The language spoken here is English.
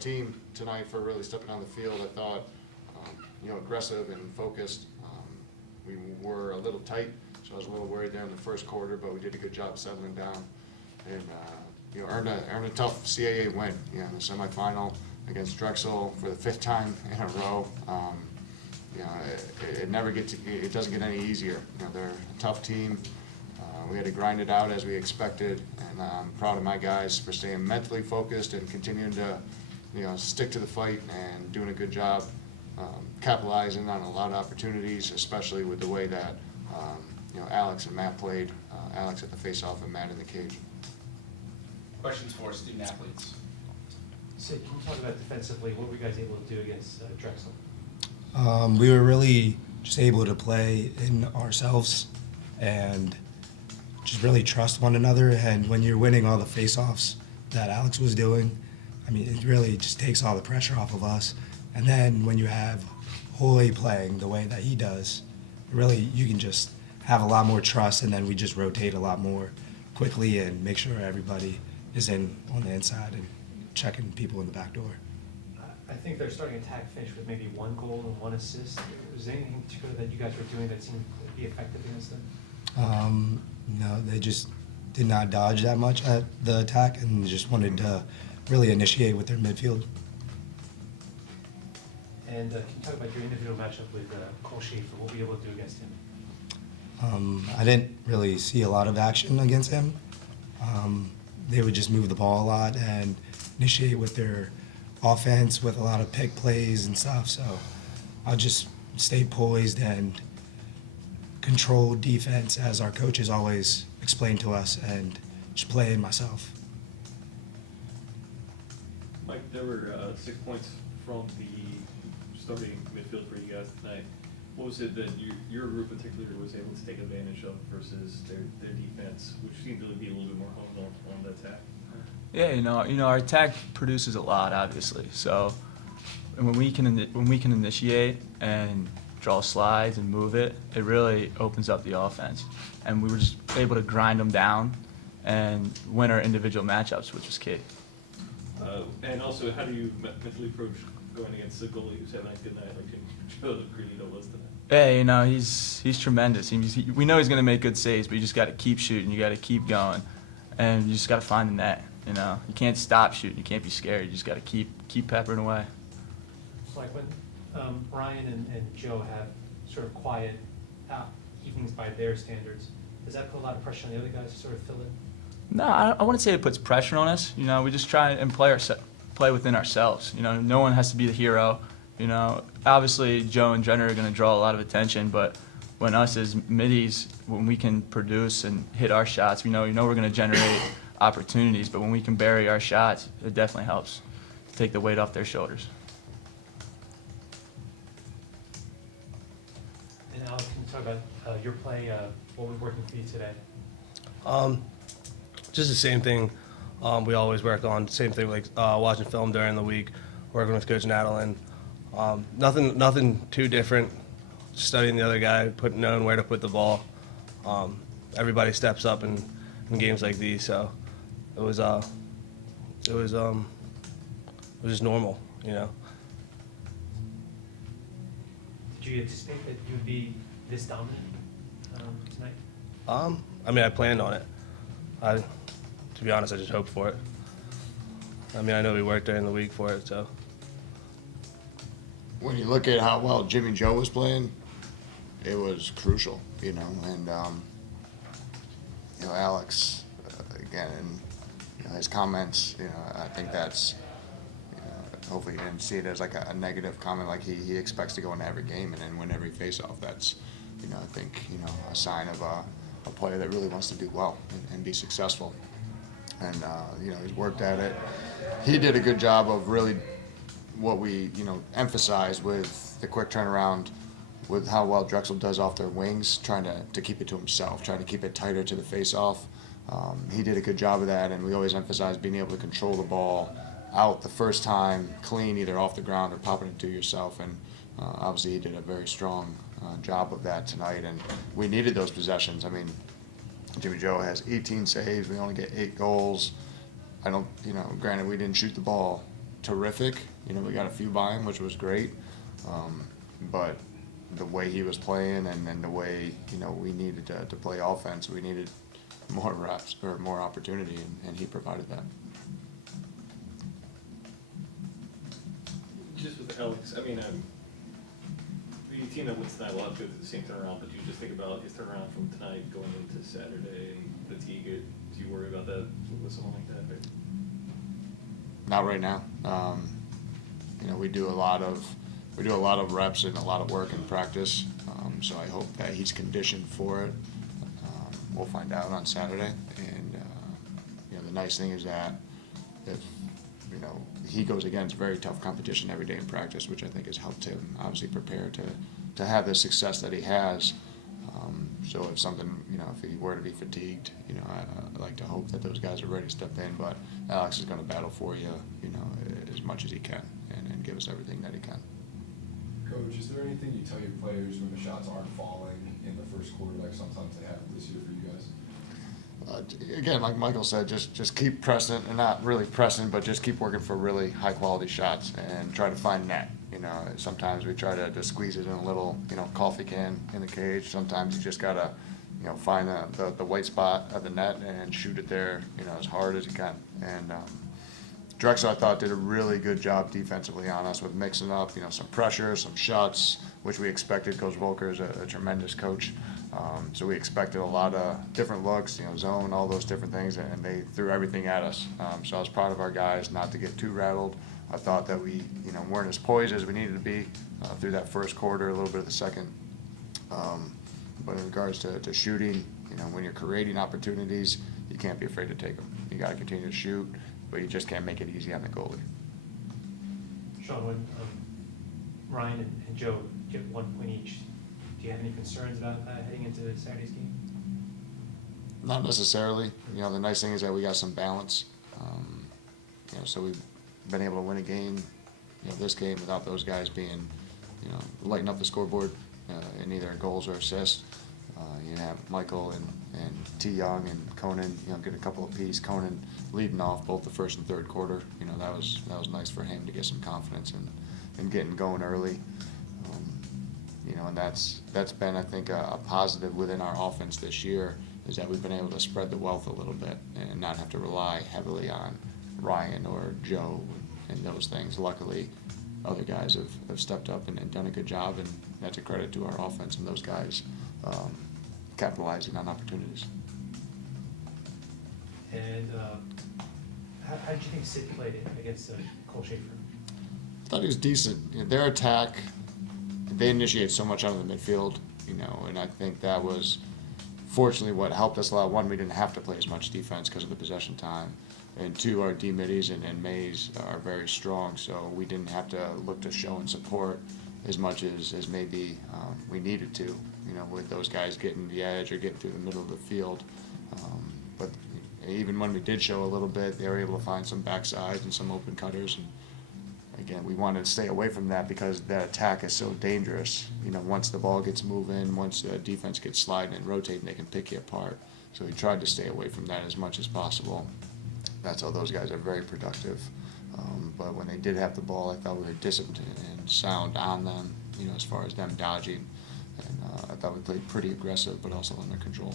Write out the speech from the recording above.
team tonight for really stepping on the field. I thought, aggressive and focused. We were a little tight, so I was a little worried there in the first quarter, but we did a good job settling down and earned a tough CAA win. In the semifinal against Drexel for the 5th time in a row. It doesn't get any easier. They're a tough team. We had to grind it out as we expected, and I'm proud of my guys for staying mentally focused and continuing to, stick to the fight and doing a good job, capitalizing on a lot of opportunities, especially with the way that, Alex and Matt played. Alex at the face-off and Matt in the cage. Questions for student athletes? Sid, can you talk about defensively? What were you guys able to do against Drexel? We were really just able to play in ourselves and just really trust one another. And when you're winning all the face-offs that Alex was doing, it really just takes all the pressure off of us. And then when you have Holy playing the way that he does, really you can just have a lot more trust, and then we just rotate a lot more quickly and make sure everybody is in on the inside and checking people in the back door. I think their starting attack finished with maybe 1 goal and 1 assist. Was there anything particular that you guys were doing that seemed to be effective against them? No, they just did not dodge that much at the attack and just wanted to really initiate with their midfield. And can you talk about your individual matchup with Coach Shawn Nadelen? What were you able to do against him? I didn't really see a lot of action against him. They would just move the ball a lot and initiate with their offense with a lot of pick plays and stuff. So I'll just stay poised and control defense as our coaches always explain to us, and just play myself. Mike, there were 6 points from the starting midfield for you guys tonight. What was it that your group particularly was able to take advantage of versus their defense, which seemed to be a little bit more honed on the attack? Yeah, our attack produces a lot, obviously. So when we can initiate and draw slides and move it, it really opens up the offense. And we were just able to grind them down and win our individual matchups, which was key. And also, how do you mentally approach going against the goalie who's having a good night like Joe Greelito was tonight? Yeah, he's tremendous. We know he's going to make good saves, but you just got to keep shooting. You got to keep going, and you just got to find the net. You can't stop shooting. You can't be scared. You just got to keep peppering away. It's like when Brian and Joe have sort of quiet evenings by their standards, does that put a lot of pressure on the other guys to sort of fill in? No, I wouldn't say it puts pressure on us. We just try and play within ourselves. No one has to be the hero. Obviously Joe and Jenner are going to draw a lot of attention, but when us as middies, when we can produce and hit our shots, we know we're going to generate opportunities. But when we can bury our shots, it definitely helps to take the weight off their shoulders. And Alex, can you talk about your play? What was working for you today? Just the same thing we always work on. Same thing, like watching film during the week, working with Coach Nadelen. Nothing too different. Studying the other guy, knowing where to put the ball. Everybody steps up in games like these, so it was just normal, Did you anticipate that you would be this dominant tonight? I planned on it. To be honest, I just hoped for it. I know we worked during the week for it, so. When you look at how well Jimmy Joe was playing, it was crucial, and Alex, again, and his comments, I think that's, hopefully you didn't see it as like a negative comment, like he expects to go into every game and then win every face-off. That's, I think, a sign of a player that really wants to do well and be successful. And, he's worked at it. He did a good job of really what we, emphasize with the quick turnaround, with how well Drexel does off their wings, trying to keep it to himself, trying to keep it tighter to the face-off. He did a good job of that, and we always emphasize being able to control the ball out the first time, clean, either off the ground or popping it to yourself. And obviously he did a very strong job of that tonight, and we needed those possessions. Jimmy Joe has 18 saves. We only get 8 goals. Granted, we didn't shoot the ball terrific. You know, we got a few by him, which was great. But the way he was playing and then the way, you know, we needed to play offense, we needed more reps or more opportunity, and he provided that. Just with Alex, I mean, the team that wins tonight will have to go through the same turnaround, but do you just think about his turnaround from tonight going into Saturday and fatigue? Do you worry about that with someone like that? Or? Not right now. You know, we do a lot of reps and a lot of work in practice. So I hope that he's conditioned for it. We'll find out on Saturday. And you know, the nice thing is that if you know he goes against very tough competition every day in practice, which I think has helped him obviously prepare to have the success that he has. So if something, you know, if he were to be fatigued, you know, I like to hope that those guys are ready to step in. But Alex is going to battle for you, you know, as much as he can, and give us everything that he can. Coach, is there anything you tell your players when the shots aren't falling in the first quarter, like sometimes they have this year for you guys? Again, like Michael said, just keep pressing, and not really pressing, but just keep working for really high quality shots and try to find net. You know, sometimes we try to squeeze it in a little, you know, coffee can in the cage. Sometimes you just gotta, you know, find the white spot of the net and shoot it there, you know, as hard as you can. And Drexel, I thought, did a really good job defensively on us with mixing up, you know, some pressure, some shots, which we expected. Coach Volker is a tremendous coach. So we expected a lot of different looks, you know, zone, all those different things, and they threw everything at us. So I was proud of our guys not to get too rattled. I thought that we, you know, weren't as poised as we needed to be through that first quarter, a little bit of the second. But in regards to shooting, you know, when you're creating opportunities, you can't be afraid to take them. You got to continue to shoot, but you just can't make it easy on the goalie. Shawn, when Ryan and Joe get 1 point each, do you have any concerns about that heading into Saturday's game? Not necessarily. You know, the nice thing is that we got some balance. You know, so we've been able to win a game, you know, this game without those guys being, you know, lighting up the scoreboard in either goals or assists. You have Michael and T. Young and Conan, you know, get a couple apiece. Conan leading off both the first and third quarter. You know, that was nice for him to get some confidence and getting going early. You know, and that's been, I think, a positive within our offense this year, is that we've been able to spread the wealth a little bit and not have to rely heavily on Ryan or Joe and those things. Luckily, other guys have stepped up and done a good job, and that's a credit to our offense and those guys capitalizing on opportunities. And how did you think Sid played it against Cole Schaefer? I thought he was decent. You know, their attack, they initiate so much out of the midfield, you know, and I think that was fortunately what helped us a lot. One, we didn't have to play as much defense because of the possession time. And two, our D middies and Mays are very strong, so we didn't have to look to show and support as much as maybe we needed to, you know, with those guys getting the edge or getting through the middle of the field. But even when we did show a little bit, they were able to find some backsides and some open cutters. And again, we wanted to stay away from that because that attack is so dangerous. You know, once the ball gets moving, once the defense gets sliding and rotating, they can pick you apart. So we tried to stay away from that as much as possible. That's how those guys are very productive. But when they did have the ball, I thought we were disciplined and sound on them, you know, as far as them dodging. And I thought we played pretty aggressive, but also under control.